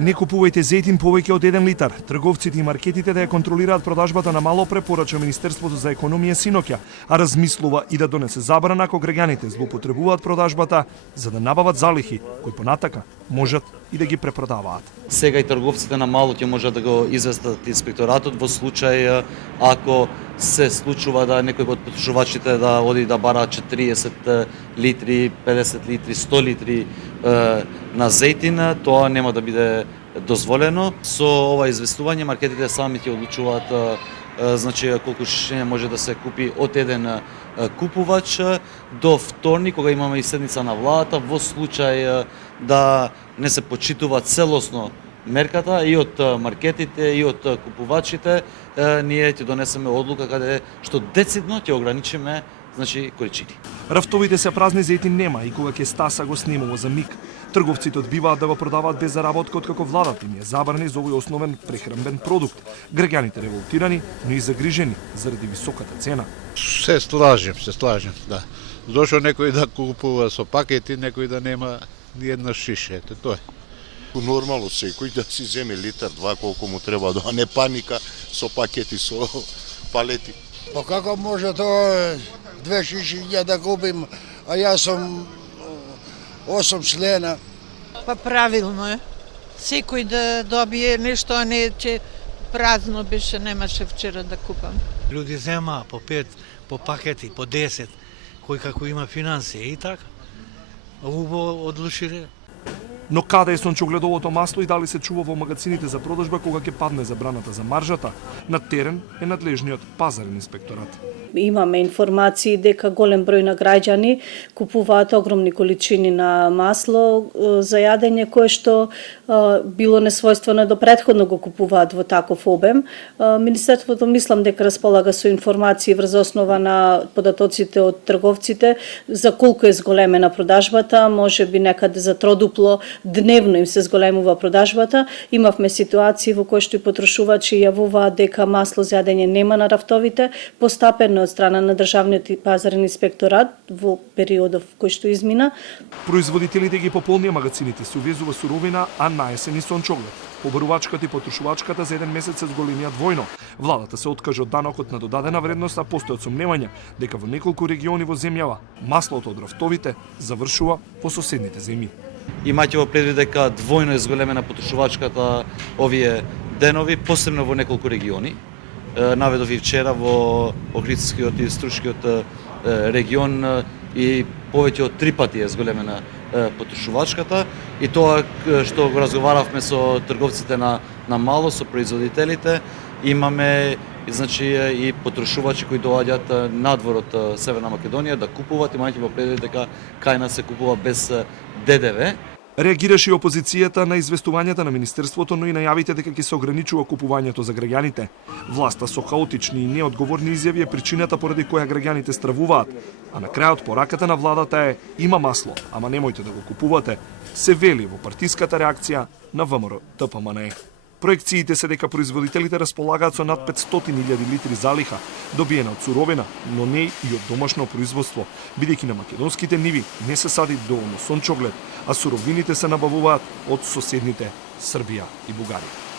Не купувајте зејтин повеќе од 1 литар. Трговците и маркетите да ја контролираат продажбата на мало препорача Министерството за економија синоќа, а размислува и да донесе забрана ако граѓаните злоупотребуваат продажбата за да набават залихи кои понатака можат и да ги препродаваат. Сега и трговците на мало ќе можат да го известат инспекторатот во случај ако се случува да некој од потрошувачите да оди да бара 40 литри, 50 литри, 100 литри на зејтин, тоа нема да биде дозволено. Со ова известување маркетите сами ќе одлучуваат значи колку шишење може да се купи од еден купувач до вторник кога имаме и седница на владата во случај да не се почитува целосно мерката и од маркетите и од купувачите, ние ќе донесеме одлука каде што децидно ќе ограничиме значи количини. Рафтовите се празни, зејтин нема и кога ќе стаса го снимува за миг. Трговците одбиваат да го продаваат без заработка откако владата им ја забрани за овој основен прехранбен продукт. Граѓаните револтирани, но и загрижени заради високата цена. Се слажем, да. Зошто некој да купува со пакети, некој да нема ни една шиша, ете тоа е. Нормално секој да си земе литар, два, колку му треба, а не паника со пакети, со палети. Па како може тоа 2 шиши да купим, а јас сум 8 члена. Па правилно е. Секој да добие нешто, а не че празно беше, немаше вчера да купам. Луѓе зема по 5, по пакети, по 10, кој како има финансија и така. Убаво одлучиле. Но каде е сончогледовото масло и дали се чува во магазините за продажба кога ќе падне забраната за маржата? На терен е надлежниот пазарен инспекторат. Имаме информации дека голем број на граѓани купуваат огромни количини на масло за јадење кое што било несвојствено до претходно го купуваат во таков обем. Министерството мислам дека располага со информации врз основа на податоците од трговците за колку е зголемена продажбата, можеби некаде за тродупло дневно им се зголемува продажбата. Имавме ситуации во кои што и потрошувачи јавуваат дека масло за јадење нема на рафтовите, постапено од страна на државниот пазарен инспекторат во периодов кој што измина. Производителите ги пополнија магазините, се увезува суровина, а наесен и сончоглед. Побарувачката и потрошувачката за 1 месец се зголемија двојно. Владата се откажа од данокот на додадена вредност, а постојат сомневања дека во неколку региони во земјава маслото од рафтовите завршува во соседните земји. Имајќи во предвид дека двојно е зголемена потрошувачката овие денови, посебно во неколку региони. Наведов и вчера во Охридскиот и Струшкиот регион и повеќе од 3 пати е зголемена потрошувачката и тоа што го разговаравме со трговците на мало, со производителите, имаме значи и потрошувачи кои доаѓаат надвор од Северна Македонија да купуваат, имајќи во предвид дека кај нас се купува без ДДВ. Реагираше и опозицијата на известувањата на Министерството, но и најавите дека ќе се ограничува купувањето за граѓаните. Власта со хаотични и неодговорни изјави е причината поради која граѓаните стравуваат, а на крајот пораката на владата е има масло, ама немојте да го купувате, се вели во партиската реакција на ВМРО ДПМНЕ. Проекциите се дека производителите располагаат со над 500.000 литри залиха, добиена од суровина, но не и од домашно производство, бидејќи на македонските ниви не се сади доволно сончоглед, а суровините се набавуваат од соседните Србија и Бугарија.